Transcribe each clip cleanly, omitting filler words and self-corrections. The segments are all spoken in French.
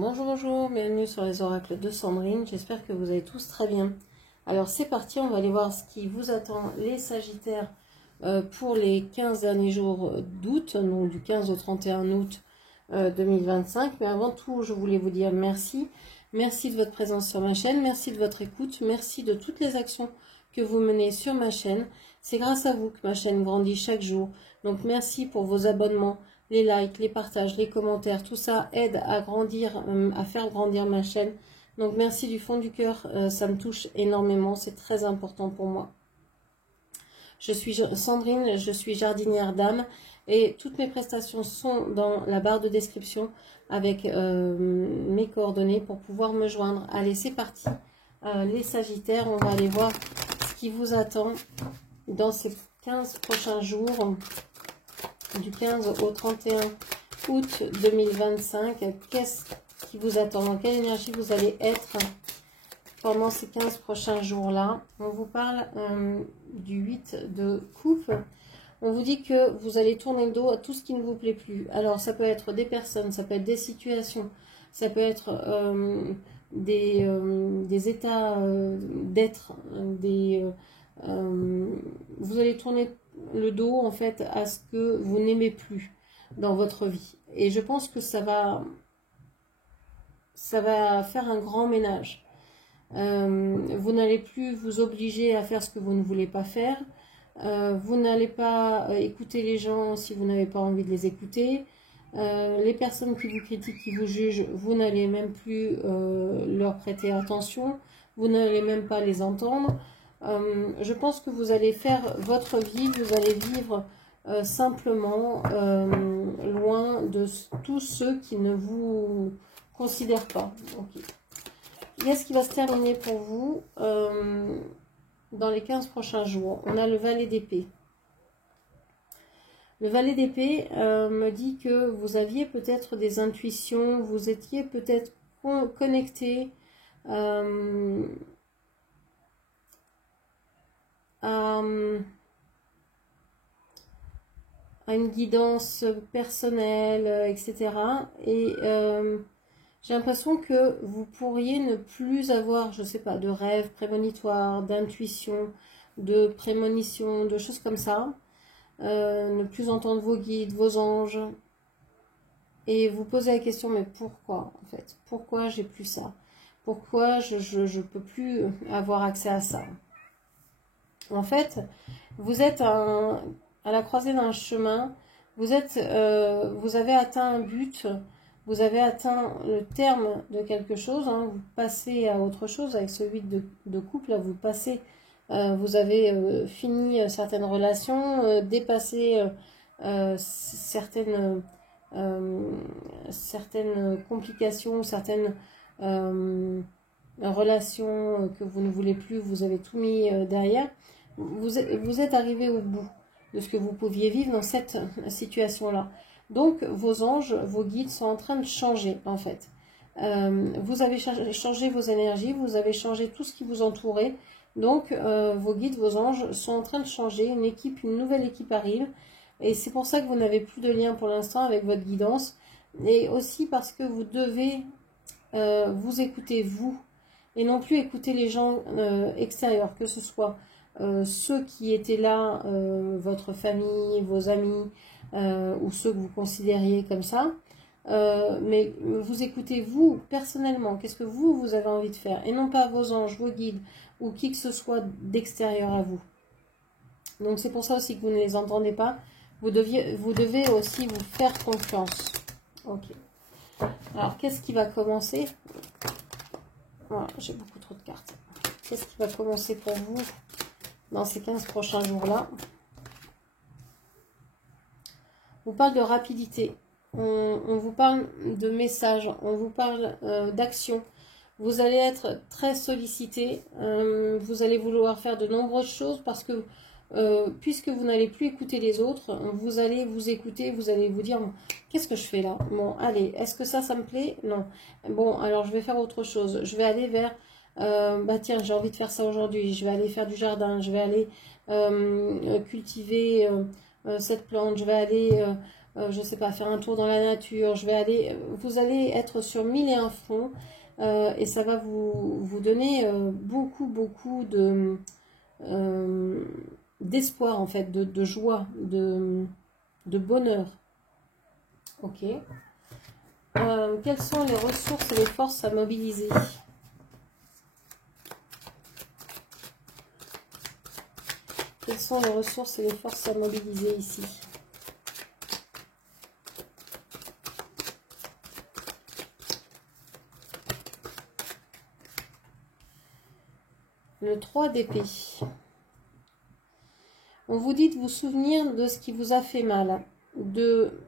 Bonjour, bonjour, bienvenue sur les oracles de Sandrine, j'espère que vous allez tous très bien. Alors c'est parti, on va aller voir ce qui vous attend les Sagittaires pour les 15 derniers jours d'août, donc du 15 au 31 août 2025. Mais avant tout, je voulais vous dire merci. Merci de votre présence sur ma chaîne, merci de votre écoute, merci de toutes les actions que vous menez sur ma chaîne. C'est grâce à vous que ma chaîne grandit chaque jour, donc merci pour vos abonnements. Les likes, les partages, les commentaires, tout ça aide à grandir, à faire grandir ma chaîne. Donc merci du fond du cœur, ça me touche énormément, c'est très important pour moi. Je suis Sandrine, je suis jardinière d'âme et toutes mes prestations sont dans la barre de description avec mes coordonnées pour pouvoir me joindre. Allez, c'est parti. Les Sagittaires, on va aller voir ce qui vous attend dans ces 15 prochains jours. Du 15 au 31 août 2025, qu'est-ce qui vous attend? Dans quelle énergie vous allez être pendant ces 15 prochains jours-là? On vous parle du 8 de coupe. On vous dit que vous allez tourner le dos à tout ce qui ne vous plaît plus. Alors, ça peut être des personnes, ça peut être des situations, ça peut être des états d'être, vous allez tourner le dos en fait à ce que vous n'aimez plus dans votre vie, et je pense que ça va faire un grand ménage. Vous n'allez plus vous obliger à faire ce que vous ne voulez pas faire, vous n'allez pas écouter les gens si vous n'avez pas envie de les écouter, les personnes qui vous critiquent, qui vous jugent, vous n'allez même plus leur prêter attention, vous n'allez même pas les entendre. Je pense que vous allez faire votre vie, vous allez vivre simplement loin de tous ceux qui ne vous considèrent pas. Okay. Qu'est-ce qui va se terminer pour vous dans les 15 prochains jours? On a le valet d'épée. Le valet d'épée me dit que vous aviez peut-être des intuitions, vous étiez peut-être connecté à une guidance personnelle, etc. Et j'ai l'impression que vous pourriez ne plus avoir, je sais pas, de rêves prémonitoires, d'intuition, de prémonition, de choses comme ça. Ne plus entendre vos guides, vos anges. Et vous posez la question, mais pourquoi en fait? Pourquoi j'ai plus ça? Pourquoi je peux plus avoir accès à ça? En fait, vous êtes à la croisée d'un chemin, vous avez atteint un but, vous avez atteint le terme de quelque chose, hein, vous passez à autre chose avec ce 8 de couple, là, vous passez, vous avez fini certaines relations, dépassé certaines complications, certaines relations que vous ne voulez plus, vous avez tout mis derrière. Vous êtes arrivé au bout de ce que vous pouviez vivre dans cette situation-là. Donc, vos anges, vos guides sont en train de changer, en fait. Vous avez changé vos énergies, vous avez changé tout ce qui vous entourait. Donc, vos guides, vos anges sont en train de changer. Une nouvelle équipe arrive. Et c'est pour ça que vous n'avez plus de lien pour l'instant avec votre guidance. Et aussi parce que vous devez vous écouter, vous, et non plus écouter les gens extérieurs, que ce soit ceux qui étaient là, votre famille, vos amis, ou ceux que vous considériez comme ça, mais vous écoutez vous, personnellement, qu'est-ce que vous avez envie de faire, et non pas vos anges, vos guides, ou qui que ce soit d'extérieur à vous. Donc c'est pour ça aussi que vous ne les entendez pas, vous devez aussi vous faire confiance. Ok. Alors, qu'est-ce qui va commencer? Voilà, j'ai beaucoup trop de cartes. Qu'est-ce qui va commencer pour vous dans ces 15 prochains jours-là? On parle de rapidité, on vous parle de messages, on vous parle d'action. Vous allez être très sollicité, vous allez vouloir faire de nombreuses choses parce que puisque vous n'allez plus écouter les autres, vous allez vous écouter, vous allez vous dire, qu'est-ce que je fais là? Bon, allez, est-ce que ça me plaît? Non. Bon, alors je vais faire autre chose. Je vais aller vers, bah tiens, j'ai envie de faire ça aujourd'hui. Je vais aller faire du jardin, je vais aller cultiver cette plante, je vais aller je sais pas, faire un tour dans la nature, vous allez être sur 1001 fronts et ça va vous donner beaucoup d'espoir en fait, de joie, de bonheur. Ok. Quelles sont les ressources et les forces à mobiliser? Quelles sont les ressources et les forces à mobiliser ici? Le 3 d'épée. On vous dit de vous souvenir de ce qui vous a fait mal.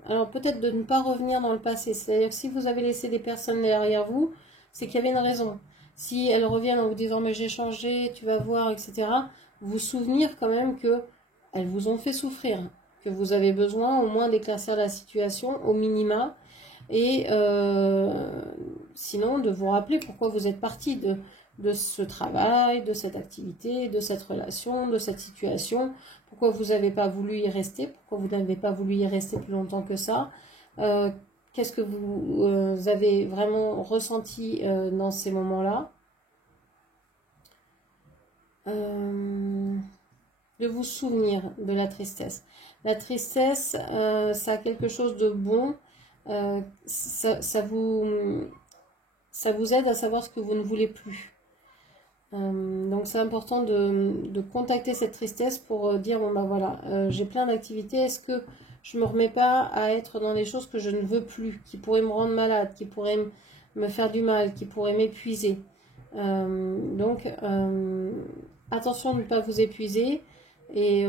Alors peut-être de ne pas revenir dans le passé. C'est-à-dire que si vous avez laissé des personnes derrière vous, c'est qu'il y avait une raison. Si elles reviennent en vous disant mais j'ai changé, tu vas voir, etc. Vous souvenir quand même que elles vous ont fait souffrir, que vous avez besoin au moins d'éclaircir la situation au minima, et sinon de vous rappeler pourquoi vous êtes parti de ce travail, de cette activité, de cette relation, de cette situation, pourquoi vous n'avez pas voulu y rester, pourquoi vous n'avez pas voulu y rester plus longtemps que ça, qu'est-ce que vous avez vraiment ressenti dans ces moments-là. De vous souvenir de la tristesse. La tristesse, ça a quelque chose de bon, ça vous aide à savoir ce que vous ne voulez plus. Donc c'est important de contacter cette tristesse pour dire bon bah voilà, j'ai plein d'activités, est-ce que je me remets pas à être dans des choses que je ne veux plus, qui pourraient me rendre malade, qui pourraient me faire du mal, qui pourraient m'épuiser. Donc attention de ne pas vous épuiser, et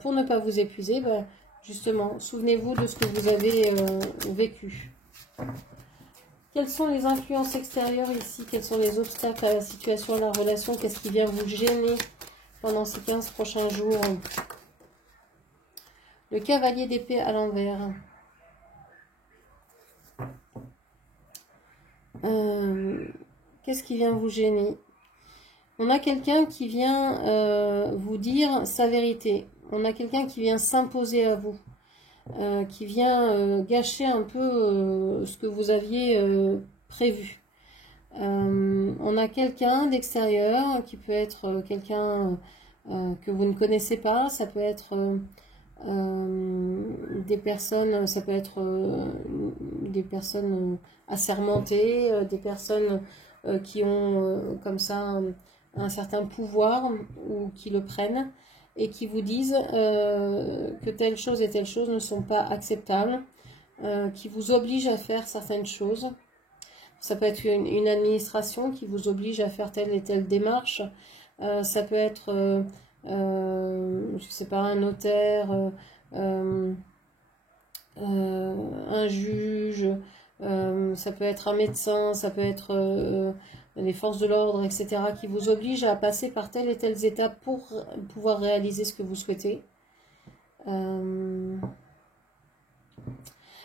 pour ne pas vous épuiser, bah, justement, souvenez-vous de ce que vous avez vécu. Quelles sont les influences extérieures ici? Quels sont les obstacles à la situation, à la relation? Qu'est-ce qui vient vous gêner pendant ces 15 prochains jours? Le cavalier d'épée à l'envers. Qu'est-ce qui vient vous gêner? On a quelqu'un qui vient vous dire sa vérité. On a quelqu'un qui vient s'imposer à vous. Qui vient gâcher un peu ce que vous aviez prévu. On a quelqu'un d'extérieur qui peut être quelqu'un que vous ne connaissez pas, ça peut être des personnes, ça peut être des personnes assermentées, des personnes qui ont comme ça un certain pouvoir ou qui le prennent, et qui vous disent que telle chose et telle chose ne sont pas acceptables, qui vous obligent à faire certaines choses. Ça peut être une administration qui vous oblige à faire telle et telle démarche. Ça peut être, je sais pas, un notaire, un juge, ça peut être un médecin, ça peut être les forces de l'ordre, etc., qui vous obligent à passer par telle et telle étape pour pouvoir réaliser ce que vous souhaitez.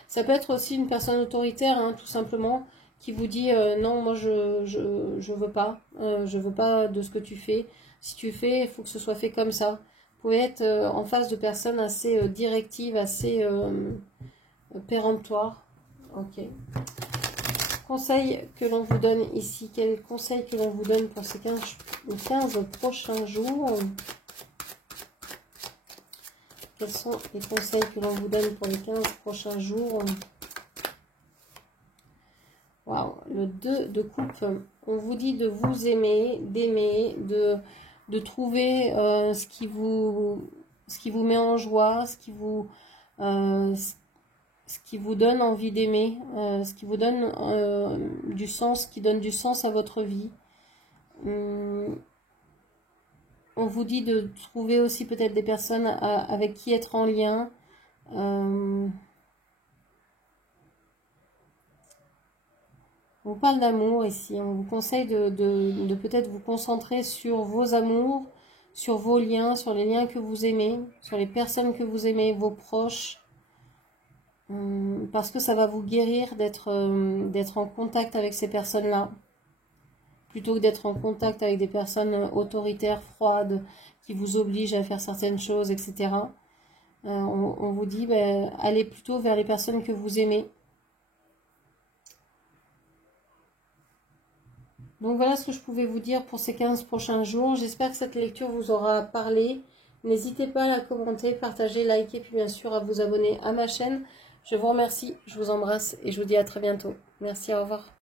Ça peut être aussi une personne autoritaire, hein, tout simplement, qui vous dit non, moi je veux pas de ce que tu fais. Si tu fais, il faut que ce soit fait comme ça. Vous pouvez être en face de personnes assez directives, assez péremptoires. Ok. Conseil que l'on vous donne ici. Quel conseil que l'on vous donne pour ces 15 prochains jours? Quels sont les conseils que l'on vous donne pour les 15 prochains jours? Waouh, le 2 de coupe. On vous dit de vous aimer, d'aimer, de trouver ce qui vous met en joie, ce qui vous donne envie d'aimer, ce qui vous donne du sens, qui donne du sens à votre vie. On vous dit de trouver aussi peut-être des personnes avec qui être en lien. On parle d'amour ici. On vous conseille de peut-être vous concentrer sur vos amours, sur vos liens, sur les liens que vous aimez, sur les personnes que vous aimez, vos proches. Parce que ça va vous guérir d'être en contact avec ces personnes-là, plutôt que d'être en contact avec des personnes autoritaires, froides, qui vous obligent à faire certaines choses, etc. On vous dit, ben, allez plutôt vers les personnes que vous aimez. Donc voilà ce que je pouvais vous dire pour ces 15 prochains jours. J'espère que cette lecture vous aura parlé. N'hésitez pas à la commenter, partager, liker, puis bien sûr à vous abonner à ma chaîne. Je vous remercie, je vous embrasse et je vous dis à très bientôt. Merci, au revoir.